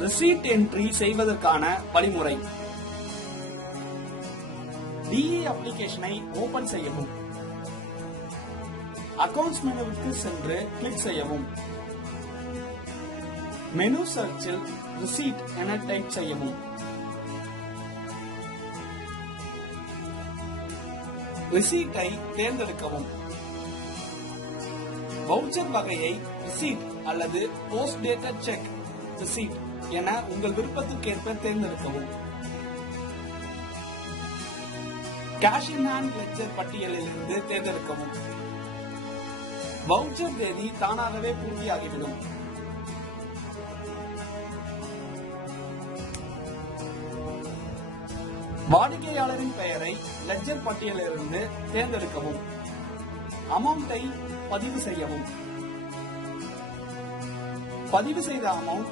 Receipt entry செய்வதற்கான வழிமுறை. DE அப்ளிகேஷனை ஓபன் செய்யவும். அக்கவுண்ட்ஸ் மெனுவுக்கு சென்று கிளிக் செய்யவும். மெனு சர்ச்சில் ரிசீட் என டைப் செய்யவும். ரிசீட்டை தேர்ந்தெடுக்கவும். வவுச்சர் வகையை ரிசீட் அல்லது போஸ்ட் டேட்டட் செக் ரிசீட் என உங்கள் விருப்பத்திற்கேற்ப தேர்ந்தெடுக்கவும். கேஷ் இன் ஹேண்ட் லெக்சர் பட்டியலில் இருந்து தேர்ந்தெடுக்கவும். வவுச்சர் தேதி தானாகவே பூர்த்தியாகிவிடும். வாடிக்கையாளரின் பெயரை லெட்ஜர் பட்டியலிலிருந்து தேர்ந்தெடுக்கவும். அமௌண்ட்டை பதிவு செய்யவும். பதிவு செய்த அமௌண்ட்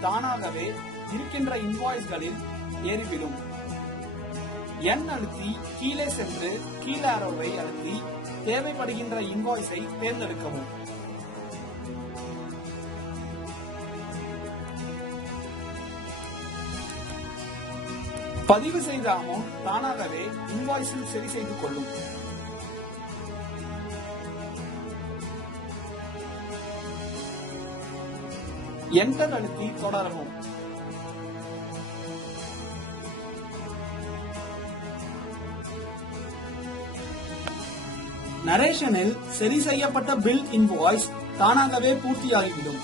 தானாகவே இருக்கின்ற இன்வாய்ஸ்களில் ஏறிவிடும். எண் அழுத்தி கீழே சென்று கீழ் ஆரோவை அழுத்தி தேவைப்படுகின்ற இன்வாய்ஸை தேர்ந்தெடுக்கவும். பதிவு செய்த அமௌண்ட் தானாகவே இன்வாய்ஸில் சரி செய்து கொள்ளும். என்டர் அழுத்தி தொடரவும் நரேஷனில் சரி செய்யப்பட்ட பில் இன்வாய்ஸ் தானாகவே பூர்த்தியாகிவிடும்.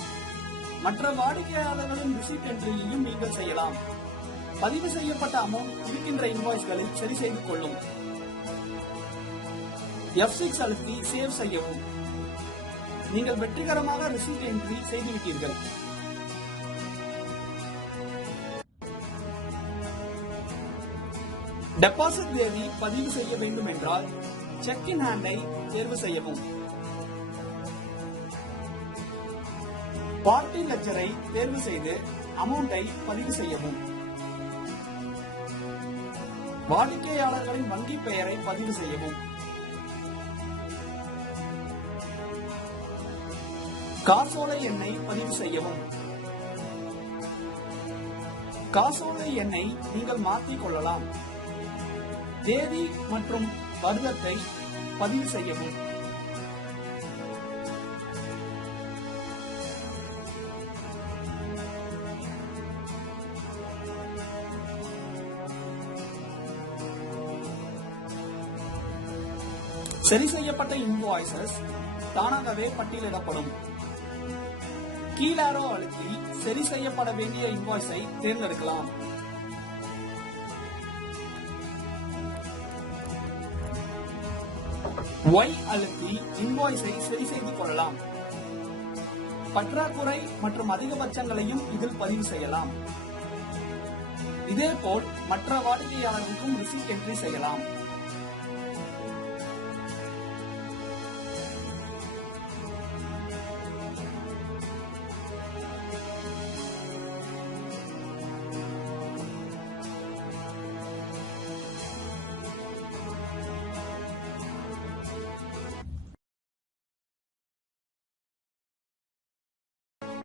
மற்ற வாடிக்கையாளர்களின் ரிசிப்ட் என்ட்ரியையும் நீங்கள் செய்யலாம். பதிவு செய்யப்பட்ட அமௌண்ட் இருக்கின்ற இன்வாய்ஸ்களில் சரி செய்து கொள்ளும். F6 அழுத்தி சேவ் செய்யவும். நீங்கள் வெற்றிகரமாக ரிசிப்ட் என்ட்ரி செய்துவிட்டீர்கள். டெபாசிட் தேதி பதிவு செய்ய வேண்டும் என்றால் செக் இன் ஹேண்டை தேர்வு செய்யவும். பார்ட்டி லெக்சரை தேர்வு செய்து அமௌண்டை பதிவு செய்யவும். வாடிக்கையாளர்களின் வங்கி பெயரை பதிவு செய்யவும். காசோலை எண்ணை பதிவு செய்யவும். காசோலை எண்ணை நீங்கள் மாற்றிக் கொள்ளலாம். தேதி மற்றும் வருடத்தை பதிவு செய்யவும். சரி செய்யப்பட்ட இன்வாய்சஸ் தானாகவே பட்டியலிடப்படும். கீழாரோ அழுத்தி சரி செய்யப்பட வேண்டிய இன்வாய்ஸை தேர்ந்தெடுக்கலாம். ஒய் அழுத்தி இன்வாய்ஸை சரி செய்து கொள்ளலாம். பற்றாக்குறை மற்றும் அதிகபட்சங்களையும் இதில் பதிவு செய்யலாம். இதேபோல் மற்ற வாடிக்கையாளர்களுக்கும் ரிசிப்ட் என்ட்ரி செய்யலாம்.